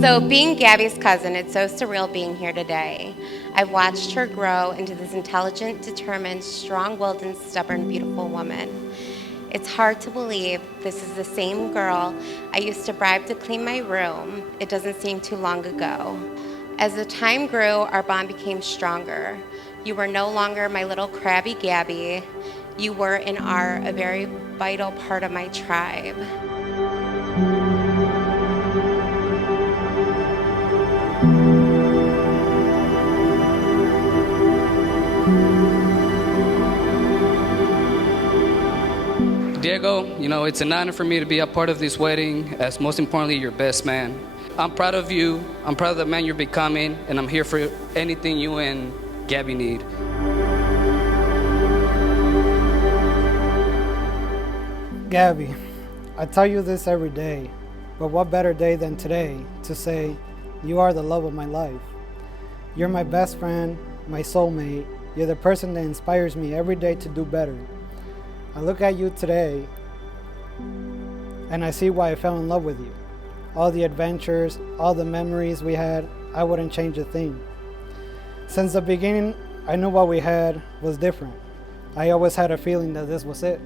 So being Gabby's cousin, it's so surreal being here today. I've watched her grow into this intelligent, determined, strong-willed, and stubborn, beautiful woman. It's hard to believe this is the same girl I used to bribe to clean my room. It doesn't seem too long ago. As the time grew, our bond became stronger. You were no longer my little crabby Gabby. You were and are a very vital part of my tribe. Diego, it's an honor for me to be a part of this wedding, as most importantly, your best man. I'm proud of you, I'm proud of the man you're becoming, and I'm here for anything you and Gabby need. Gabby, I tell you this every day, but what better day than today to say, you are the love of my life. You're my best friend, my soulmate. You're the person that inspires me every day to do better. I look at you today and I see why I fell in love with you. All the adventures, all the memories we had, I wouldn't change a thing. Since the beginning, I knew what we had was different. I always had a feeling that this was it.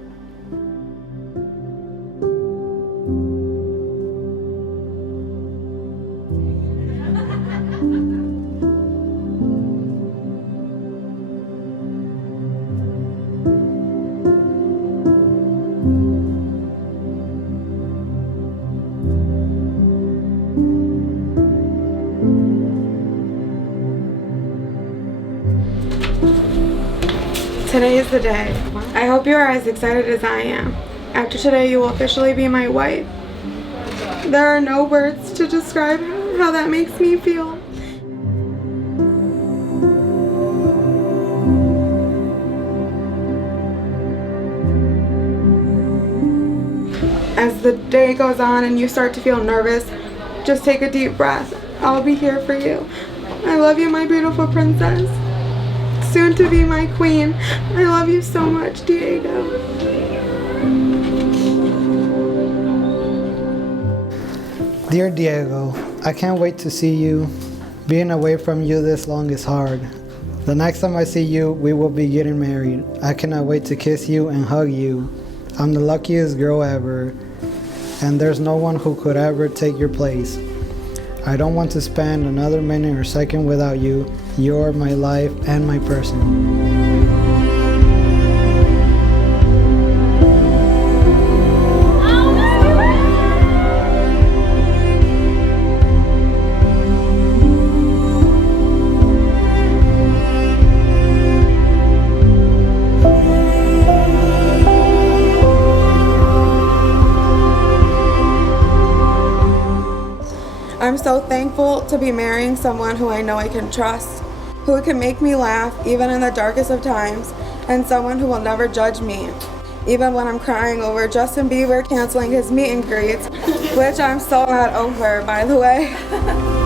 Today is the day. I hope you are as excited as I am. After today, you will officially be my wife. There are no words to describe how that makes me feel. As the day goes on and you start to feel nervous, just take a deep breath. I'll be here for you. I love you, my beautiful princess. Soon to be my queen. I love you so much, Diego. Dear Diego, I can't wait to see you. Being away from you this long is hard. The next time I see you, we will be getting married. I cannot wait to kiss you and hug you. I'm the luckiest girl ever, and there's no one who could ever take your place. I don't want to spend another minute or second without you. You're my life and my person. I'm so thankful to be marrying someone who I know I can trust, who can make me laugh even in the darkest of times, and someone who will never judge me, even when I'm crying over Justin Bieber canceling his meet and greets, which I'm so not over, by the way.